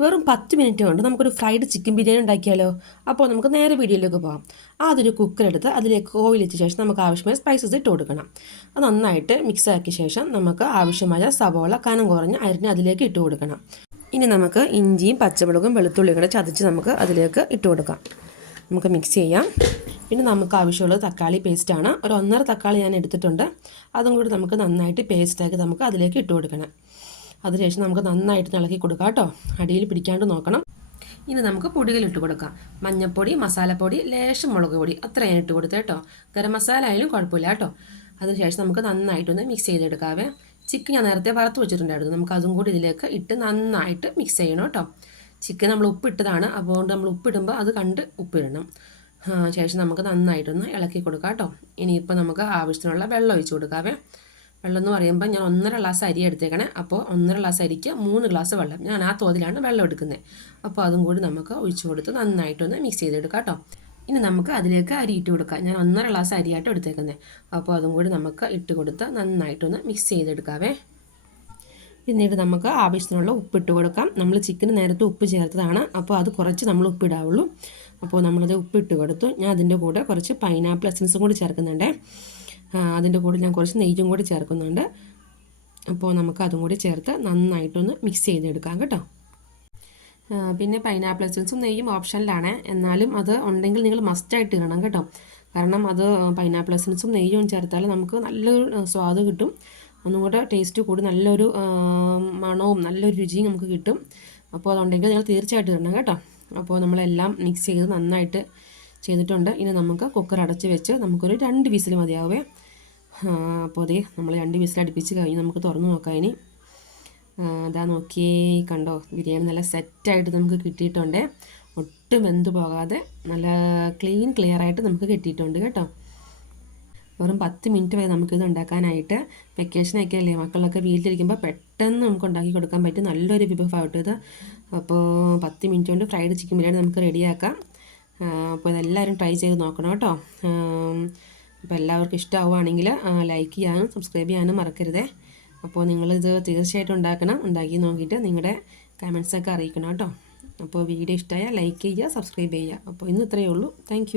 വെറും 10 മിനിറ്റ് കൊണ്ട് നമുക്കൊരു ഫ്രൈഡ് ചിക്കൻ ബിരിയാണി ഉണ്ടാക്കിയാലോ? അപ്പോൾ നമുക്ക് നേരെ വീഡിയോയിലേക്ക് പോകാം. ആദ്യം ഒരു കുക്കറെടുത്ത് അതിലേക്ക് ഓയിൽ ഇട്ട ശേഷം നമുക്ക് ആവശ്യമായ സ്പൈസസ് ഇട്ട് കൊടുക്കണം. അത് നന്നായിട്ട് മിക്സ് ആക്കിയ ശേഷം നമുക്ക് ആവശ്യമായ സവോള കനം കുറഞ്ഞ് അരിഞ്ഞ് അതിലേക്ക് ഇട്ട് കൊടുക്കണം. ഇനി നമുക്ക് ഇഞ്ചിയും പച്ചമുളകും വെളുത്തുള്ളിയും കൂടെ ചതച്ച് നമുക്ക് അതിലേക്ക് ഇട്ട് കൊടുക്കാം. നമുക്ക് മിക്സ് ചെയ്യാം. പിന്നെ നമുക്ക് ആവശ്യമുള്ളത് തക്കാളി പേസ്റ്റാണ്. ഒരു 1.5 തക്കാളി ഞാൻ എടുത്തിട്ടുണ്ട്. അതും കൂടി നമുക്ക് നന്നായിട്ട് പേസ്റ്റാക്കി നമുക്ക് അതിലേക്ക് ഇട്ട് കൊടുക്കണം. അതിനുശേഷം നമുക്ക് നന്നായിട്ട് ഇളക്കി കൊടുക്കാം കേട്ടോ. അടിയിൽ പിടിക്കാണ്ട് നോക്കണം. ഇനി നമുക്ക് പൊടികൾ ഇട്ട് കൊടുക്കാം. മഞ്ഞൾപ്പൊടി, മസാലപ്പൊടി, ലേശം മുളക് പൊടി അത്രയും ഇട്ട് കൊടുത്തത് കേട്ടോ. ഗരം മസാല ആയാലും കുഴപ്പമില്ല കേട്ടോ. അതിനുശേഷം നമുക്ക് നന്നായിട്ടൊന്ന് മിക്സ് ചെയ്തെടുക്കാവേ. ചിക്കൻ ഞാൻ നേരത്തെ വറുത്ത് വെച്ചിട്ടുണ്ടായിരുന്നു. നമുക്ക് അതും കൂടി ഇതിലേക്ക് ഇട്ട് നന്നായിട്ട് മിക്സ് ചെയ്യണം കേട്ടോ. ചിക്കൻ നമ്മൾ ഉപ്പിട്ടതാണ്, അതുകൊണ്ട് നമ്മൾ ഉപ്പിടുമ്പോൾ അത് കണ്ട് ഉപ്പിടണം. ശേഷം നമുക്ക് നന്നായിട്ടൊന്ന് ഇളക്കി കൊടുക്കാം കേട്ടോ. ഇനിയിപ്പോൾ നമുക്ക് ആവശ്യത്തിനുള്ള വെള്ളം ഒഴിച്ച് കൊടുക്കാവേ. വെള്ളം എന്ന് പറയുമ്പോൾ ഞാൻ 1.5 ഗ്ലാസ് അരി എടുത്തേക്കണേ. അപ്പോൾ 1.5 ഗ്ലാസ് അരിക്ക് 3 ഗ്ലാസ് വെള്ളം, ഞാൻ ആ തോതിലാണ് വെള്ളം എടുക്കുന്നത്. അപ്പോൾ അതും കൂടി നമുക്ക് ഒഴിച്ച് കൊടുത്ത് നന്നായിട്ടൊന്ന് മിക്സ് ചെയ്തെടുക്കാം കേട്ടോ. ഇനി നമുക്ക് അതിലേക്ക് അരി ഇട്ട് കൊടുക്കാം. ഞാൻ 1.5 ഗ്ലാസ് അരിയായിട്ട് എടുത്തേക്കുന്നത്. അപ്പോൾ അതും കൂടി നമുക്ക് ഇട്ട് കൊടുത്ത് നന്നായിട്ടൊന്ന് മിക്സ് ചെയ്തെടുക്കാവേ. പിന്നീട് നമുക്ക് ആവശ്യത്തിനുള്ള ഉപ്പിട്ട് കൊടുക്കാം. നമ്മൾ ചിക്കന് നേരത്തെ ഉപ്പ് ചേർത്തതാണ്, അപ്പോൾ അത് കുറച്ച് നമ്മൾ ഉപ്പിടാവുള്ളൂ. അപ്പോൾ നമ്മളത് ഉപ്പിട്ട് കൊടുത്തു. ഞാൻ അതിൻ്റെ കൂടെ കുറച്ച് പൈനാപ്പിൾ എസൻസും കൂടി ചേർക്കുന്നുണ്ട്. അതിൻ്റെ കൂടെ ഞാൻ കുറച്ച് നെയ്യും കൂടി ചേർക്കുന്നുണ്ട്. അപ്പോൾ നമുക്ക് അതും കൂടി ചേർത്ത് നന്നായിട്ടൊന്ന് മിക്സ് ചെയ്തെടുക്കാം കേട്ടോ. പിന്നെ പൈനാപ്പിൾ എസൻസും നെയ്യും ഓപ്ഷനിലാണ്, എന്നാലും അത് ഉണ്ടെങ്കിൽ നിങ്ങൾ മസ്റ്റായിട്ട് ഇടണം കേട്ടോ. കാരണം അത് പൈനാപ്പിൾ എസൻസും നെയ്യും ചേർത്താൽ നമുക്ക് നല്ലൊരു സ്വാദ് കിട്ടും. ഒന്നും കൂടെ ടേസ്റ്റ് കൂടി നല്ലൊരു മണവും നല്ലൊരു രുചിയും നമുക്ക് കിട്ടും. അപ്പോൾ അതുണ്ടെങ്കിൽ നിങ്ങൾ തീർച്ചയായിട്ടും ഇടണം കേട്ടോ. അപ്പോൾ നമ്മളെല്ലാം മിക്സ് ചെയ്ത് നന്നായിട്ട് ചെയ്തിട്ടുണ്ട്. ഇനി നമുക്ക് കുക്കർ അടച്ച് വെച്ച് നമുക്കൊരു 2 വിസിൽ മതിയാവേ. അപ്പോൾ അതേ നമ്മൾ 2 വിസിൽ അടുപ്പിച്ച് കഴിഞ്ഞ് നമുക്ക് തുറന്ന് നോക്കാം. ഇനി അതാ നോക്കിയേ, കണ്ടോ, ബിരിയാണി നല്ല സെറ്റായിട്ട് നമുക്ക് കിട്ടിയിട്ടുണ്ട്. ഒട്ടും വെന്ത് പോകാതെ നല്ല ക്ലിയറായിട്ട് നമുക്ക് കിട്ടിയിട്ടുണ്ട് കേട്ടോ. വെറും 10 മിനിറ്റ് വരെ നമുക്കിത് ഉണ്ടാക്കാനായിട്ട്. വെക്കേഷനൊക്കെ അല്ലേ, മക്കളൊക്കെ വീട്ടിലിരിക്കുമ്പോൾ പെട്ടെന്ന് നമുക്ക് ഉണ്ടാക്കി കൊടുക്കാൻ പറ്റും നല്ലൊരു വിഭവമായിട്ട് ഇത്. അപ്പോൾ 10 മിനിറ്റ് കൊണ്ട് ഫ്രൈഡ് ചിക്കൻ ബിരിയാണി നമുക്ക് റെഡിയാക്കാം. അപ്പോൾ ഇതെല്ലാവരും ട്രൈ ചെയ്ത് നോക്കണം കേട്ടോ. അപ്പോൾ എല്ലാവർക്കും ഇഷ്ടമാവുകയാണെങ്കിൽ ലൈക്ക് ചെയ്യാനും സബ്സ്ക്രൈബ് ചെയ്യാനും മറക്കരുതേ. അപ്പോൾ നിങ്ങളിത് തീർച്ചയായിട്ടും ഉണ്ടാക്കണം. ഉണ്ടാക്കി നോക്കിയിട്ട് നിങ്ങളുടെ കമൻസൊക്കെ അറിയിക്കണം കേട്ടോ. അപ്പോൾ വീഡിയോ ഇഷ്ടമായാൽ ലൈക്ക് ചെയ്യുക, സബ്സ്ക്രൈബ് ചെയ്യുക. അപ്പോൾ ഇന്ന് ഇത്രയേ ഉള്ളൂ. താങ്ക്